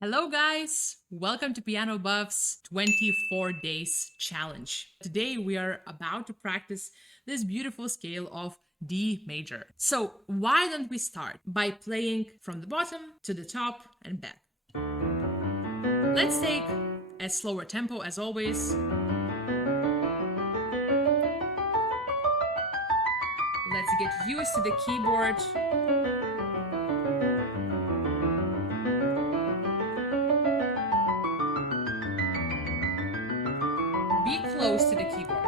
Hello guys, welcome to PianoBuffs 24 days challenge. Today we are about to practice this beautiful scale of D major. So why don't we start by playing from the bottom to the top and back. Let's take a slower tempo as always. Let's get used to the keyboard. Be close to the keyboard.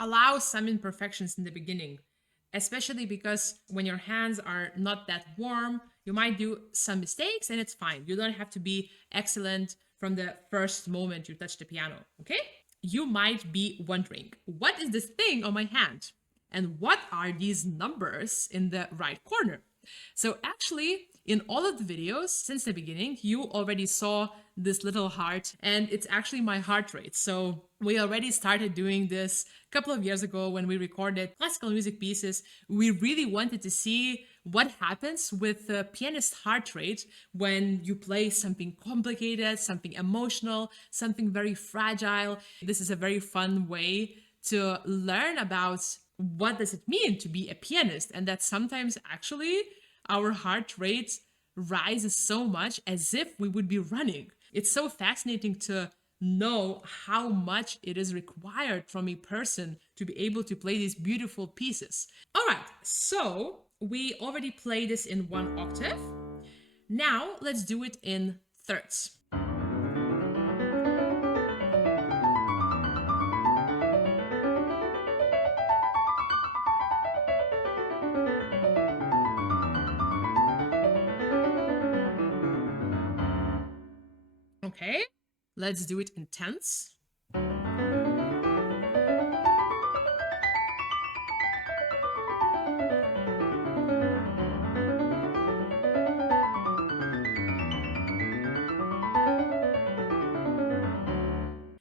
Allow some imperfections in the beginning, especially because when your hands are not that warm, you might do some mistakes and it's fine. You don't have to be excellent from the first moment you touch the piano, okay? You might be wondering, what is this thing on my hand? And what are these numbers in the right corner? So actually, in all of the videos since the beginning, you already saw this little heart, and it's actually my heart rate. So we already started doing this a couple of years ago when we recorded classical music pieces. We really wanted to see what happens with the pianist heart rate when you play something complicated, something emotional, something very fragile. This is a very fun way to learn about what does it mean to be a pianist, and that sometimes actually our heart rate rises so much as if we would be running. It's so fascinating to know how much it is required from a person to be able to play these beautiful pieces. All right, so we already played this in one octave. Now let's do it in thirds. Okay, let's do it in tenths.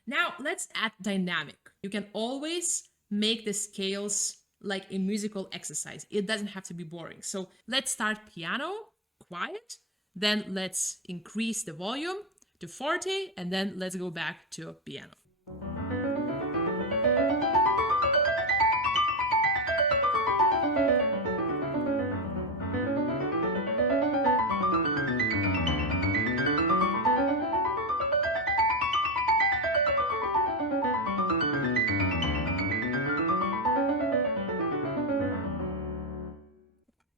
Now let's add dynamic. You can always make the scales like a musical exercise. It doesn't have to be boring. So let's start piano, quiet, then let's increase the volume to forte, and then let's go back to piano.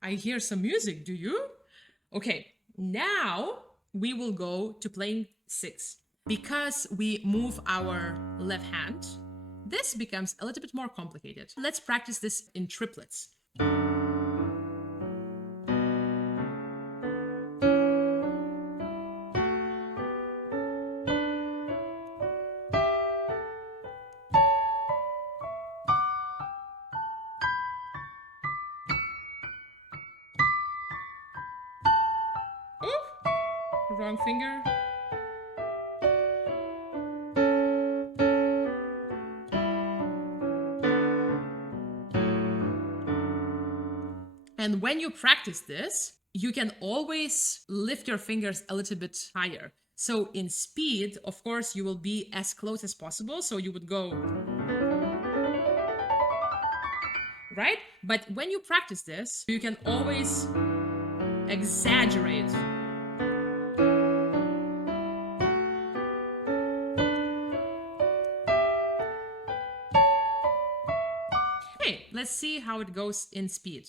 I hear some music, do you? Okay, now we will go to playing six. Because we move our left hand, this becomes a little bit more complicated. Let's practice this in triplets. Oh, wrong finger. And when you practice this, you can always lift your fingers a little bit higher. So in speed, of course, you will be as close as possible. So you would go, right? But when you practice this, you can always exaggerate. Okay, let's see how it goes in speed.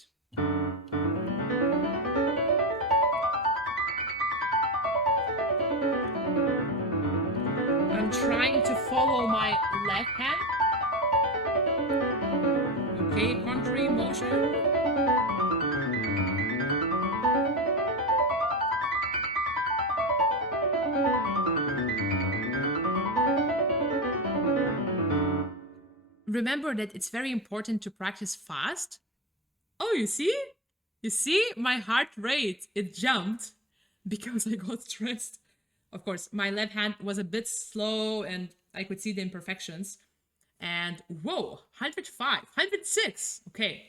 I'm trying to follow my left hand. Okay, contrary motion. Remember that it's very important to practice fast. Oh, you see? You see my heart rate, it jumped because I got stressed. Of course, my left hand was a bit slow and I could see the imperfections. And whoa, 105, 106. Okay.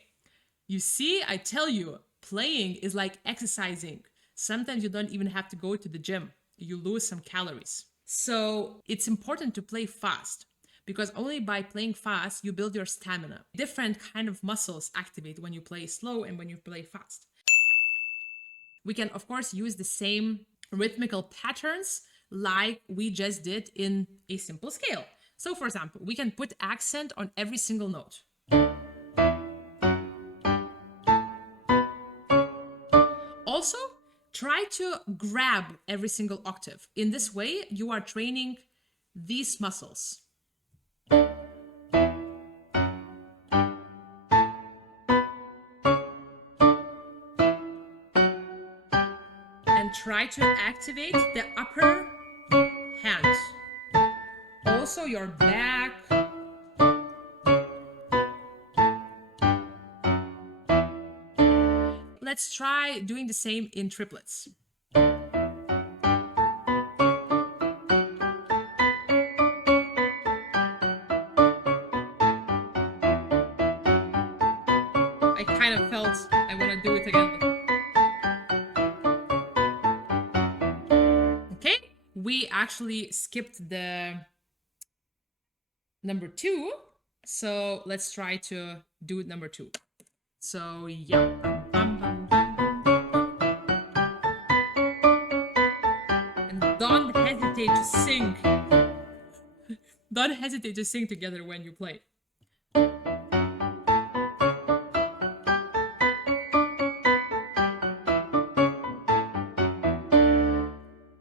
You see, I tell you, playing is like exercising. Sometimes you don't even have to go to the gym. You lose some calories. So it's important to play fast because only by playing fast, you build your stamina. Different kind of muscles activate when you play slow and when you play fast. We can, of course, use the same rhythmical patterns like we just did in a simple scale. So, for example, we can put accent on every single note. Also, try to grab every single octave. In this way, you are training these muscles. And try to activate the upper hand. Also your back. Let's try doing the same in triplets. I kind of felt I want to do it again. Okay, we actually skipped the number 2, so let's try to do number 2. So yeah. And don't hesitate to sing. Don't hesitate to sing together when you play.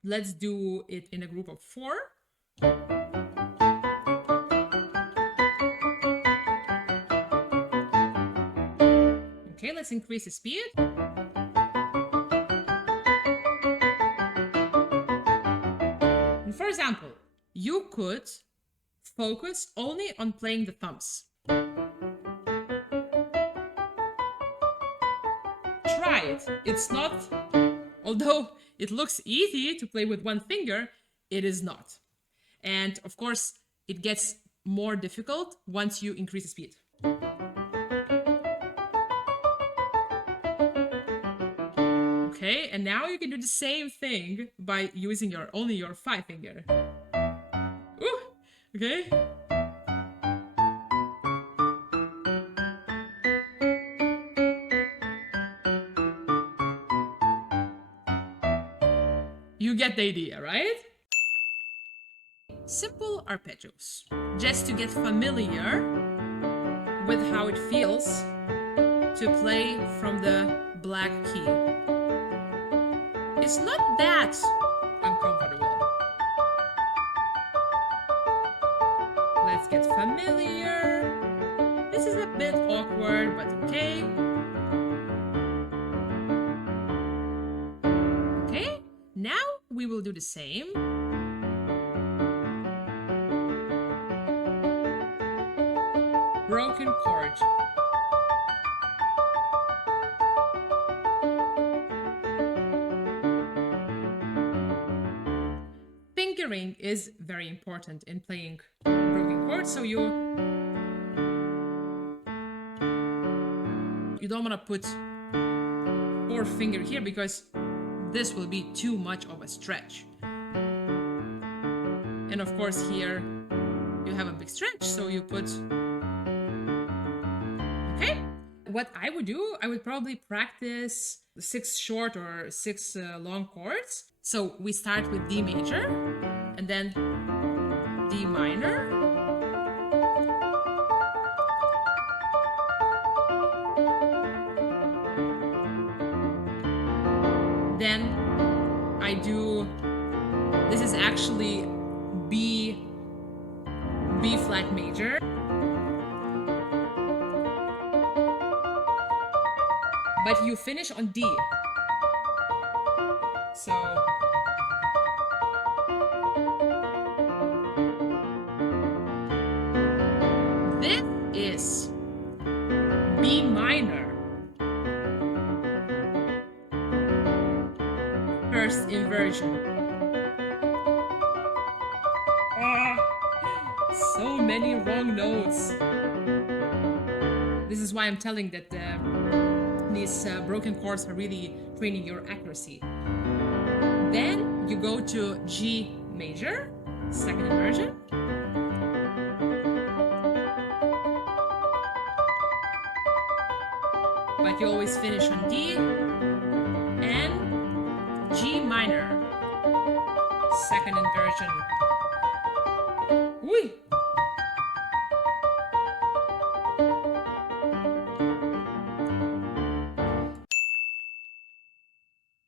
Let's do it in a group of 4. Okay, let's increase the speed. And for example, you could focus only on playing the thumbs. Try it. It's not, although it looks easy to play with one finger, it is not. And of course, it gets more difficult once you increase the speed. Okay, and now you can do the same thing by using only your 5 finger. Ooh, okay. You get the idea, right? Simple arpeggios. Just to get familiar with how it feels to play from the black key. It's not that uncomfortable. Let's get familiar. This is a bit awkward, but okay. Okay, now we will do the same. Broken chord. Fingering is very important in playing broken chords, so you don't want to put 4 finger here because this will be too much of a stretch. And of course here you have a big stretch, so you put... Okay, what I would do, I would probably practice 6 short or 6 long chords. So we start with D major, and then D minor, then I do, this is actually B flat major, but you finish on D. So this is B minor. First inversion. So many wrong wrong notes. This is why I'm telling that these broken chords are really training your accuracy. Then you go to G major, second inversion. But you always finish on D, and G minor, second inversion. Whee!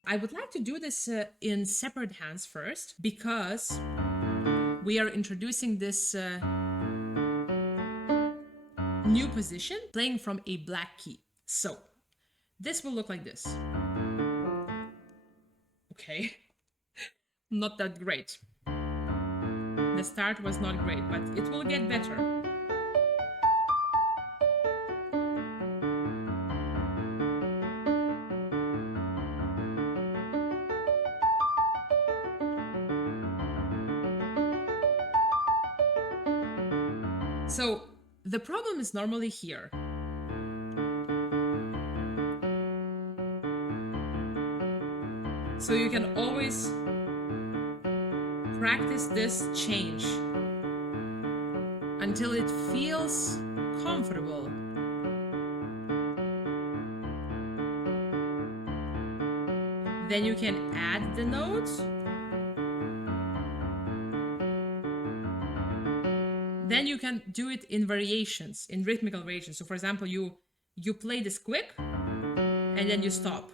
I would like to do this in separate hands first, because we are introducing this new position, playing from a black key. So this will look like this. Okay, not that great. The start was not great, but it will get better. So the problem is normally here. So you can always practice this change until it feels comfortable. Then you can add the notes. Then you can do it in variations, in rhythmical variations. So for example, you play this quick and then you stop.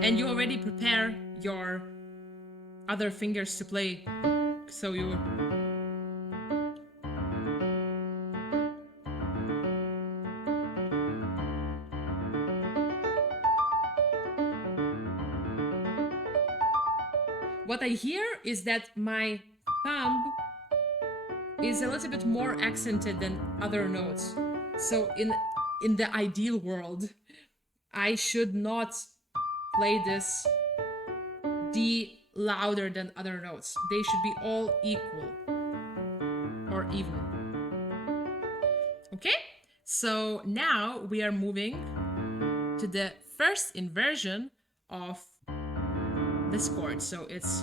And you already prepare your other fingers to play. So you... What I hear is that my thumb is a little bit more accented than other notes. So in the ideal world, I should not play this D louder than other notes. They should be all equal or even. Okay, so now we are moving to the first inversion of this chord. So it's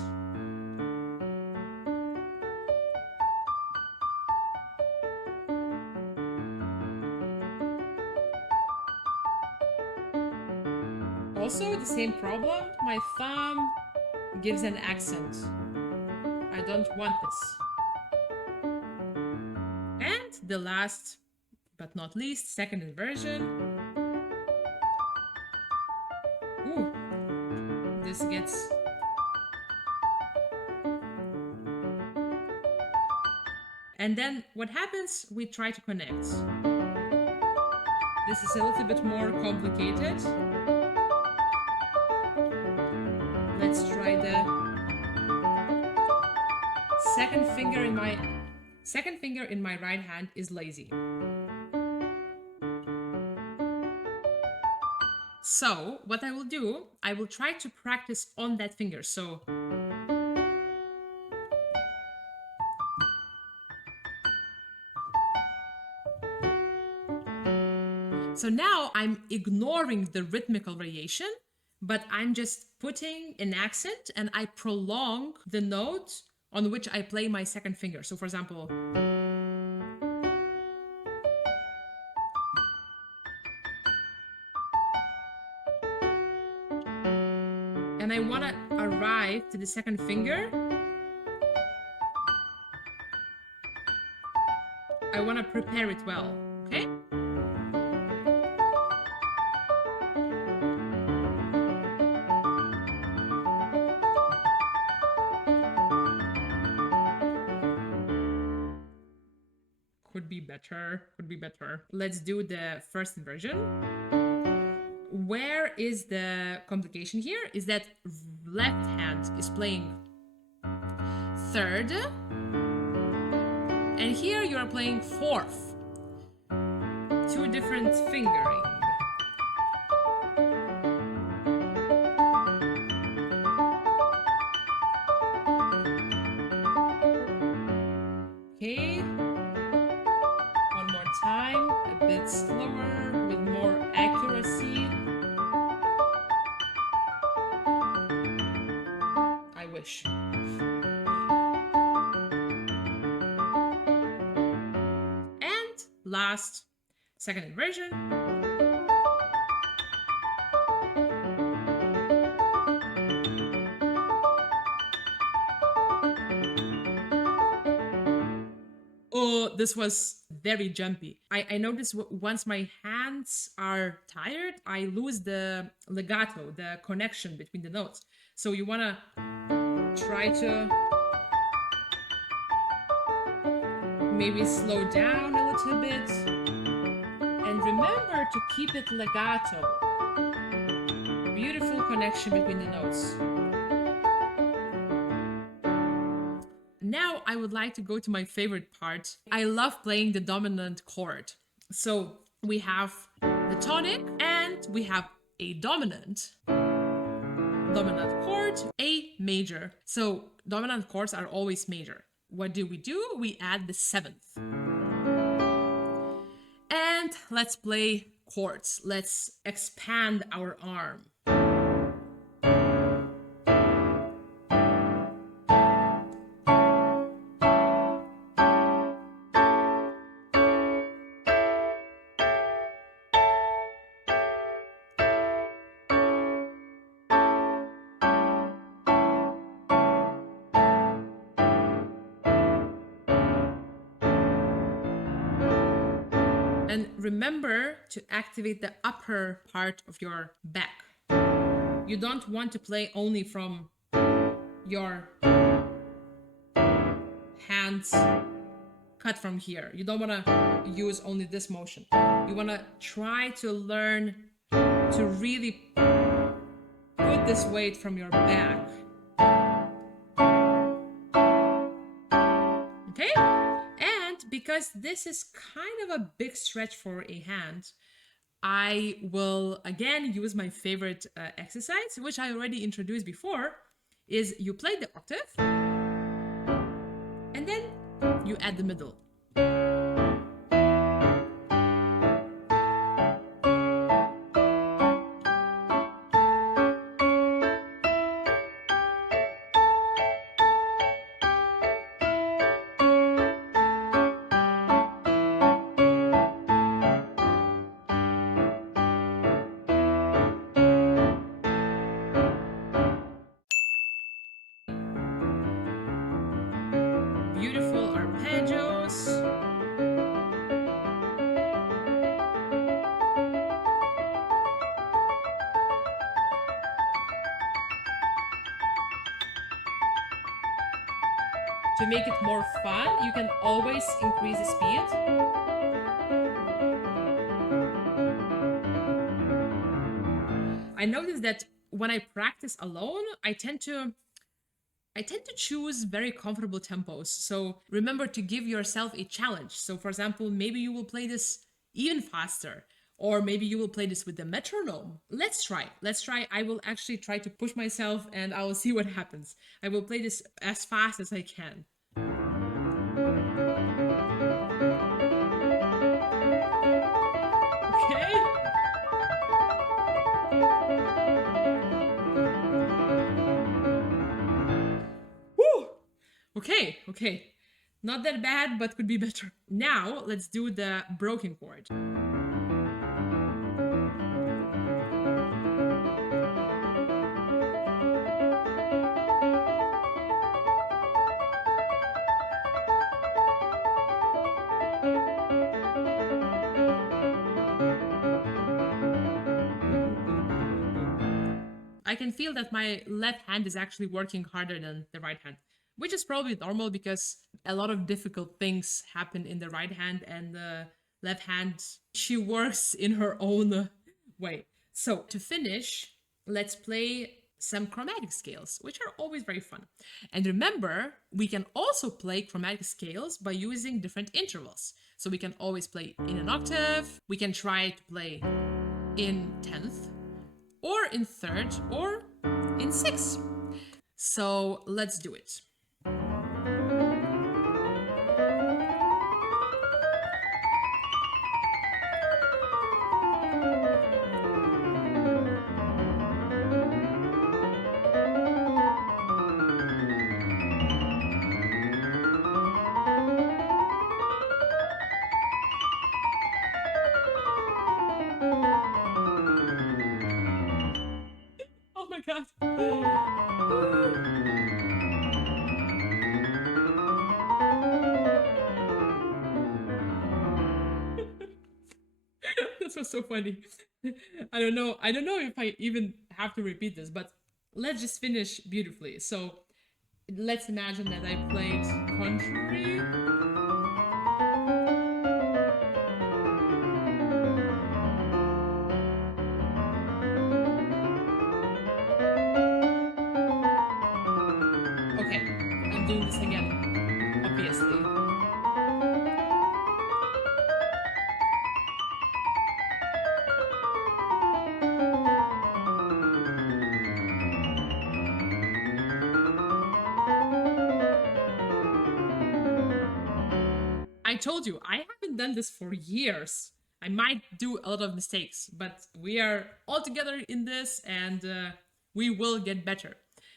also the same problem. My thumb gives an accent. I don't want this. And the last but not least, second inversion. Ooh, this gets... And then what happens? We try to connect. This is a little bit more complicated. Let's try the second finger in my right hand is lazy. So what I will do, I will try to practice on that finger. So now I'm ignoring the rhythmical variation, but I'm just putting an accent and I prolong the note on which I play my second finger. So for example, and I want to arrive to the second finger. I want to prepare it well, okay? Could be better, could be better. Let's do the first inversion. Where is the complication here? Is that left hand is playing third, and here you are playing fourth. Two different fingering. Okay. One more time, a bit slower, with more accuracy. I wish. And last, second inversion. Oh, this was very jumpy. I noticed once my hands are tired, I lose the legato, the connection between the notes. So you want to try to maybe slow down a little bit. And remember to keep it legato. Beautiful connection between the notes. Now I would like to go to my favorite part. I love playing the dominant chord. So we have the tonic and we have a dominant chord, A major. So dominant chords are always major. What do? We add the seventh. And let's play chords. Let's expand our arm. And remember to activate the upper part of your back. You don't want to play only from your hands cut from here. You don't want to use only this motion. You want to try to learn to really put this weight from your back. Okay? And because this is kind of a big stretch for a hand, I will again use my favorite exercise, which I already introduced before, is you play the octave and then you add the middle. Beautiful arpeggios. To make it more fun, you can always increase the speed. I noticed that when I practice alone, I tend to choose very comfortable tempos. So remember to give yourself a challenge. So for example, maybe you will play this even faster, or maybe you will play this with the metronome. Let's try. I will actually try to push myself and I will see what happens. I will play this as fast as I can. Okay. Woo! Okay. Not that bad, but could be better. Now, let's do the broken chord. I can feel that my left hand is actually working harder than the right hand, which is probably normal because a lot of difficult things happen in the right hand and the left hand, she works in her own way. So to finish, let's play some chromatic scales, which are always very fun. And remember, we can also play chromatic scales by using different intervals. So we can always play in an octave, we can try to play in 10th, or in 3rd, or in 6th. So let's do it. This was so funny. I don't know. I don't know if I even have to repeat this, but let's just finish beautifully. So let's imagine that I played contrary. Okay, I'm doing this again, obviously. I told you, I haven't done this for years. I might do a lot of mistakes, but we are all together in this and we will get better.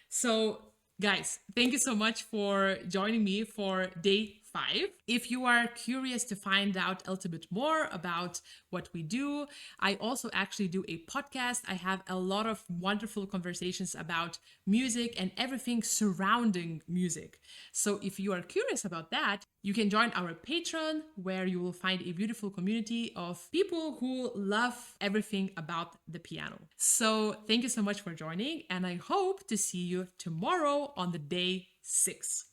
So, guys, thank you so much for joining me for day 5. If you are curious to find out a little bit more about what we do, I also actually do a podcast. I have a lot of wonderful conversations about music and everything surrounding music. So if you are curious about that, you can join our Patreon, where you will find a beautiful community of people who love everything about the piano. So thank you so much for joining, and I hope to see you tomorrow on the day 6.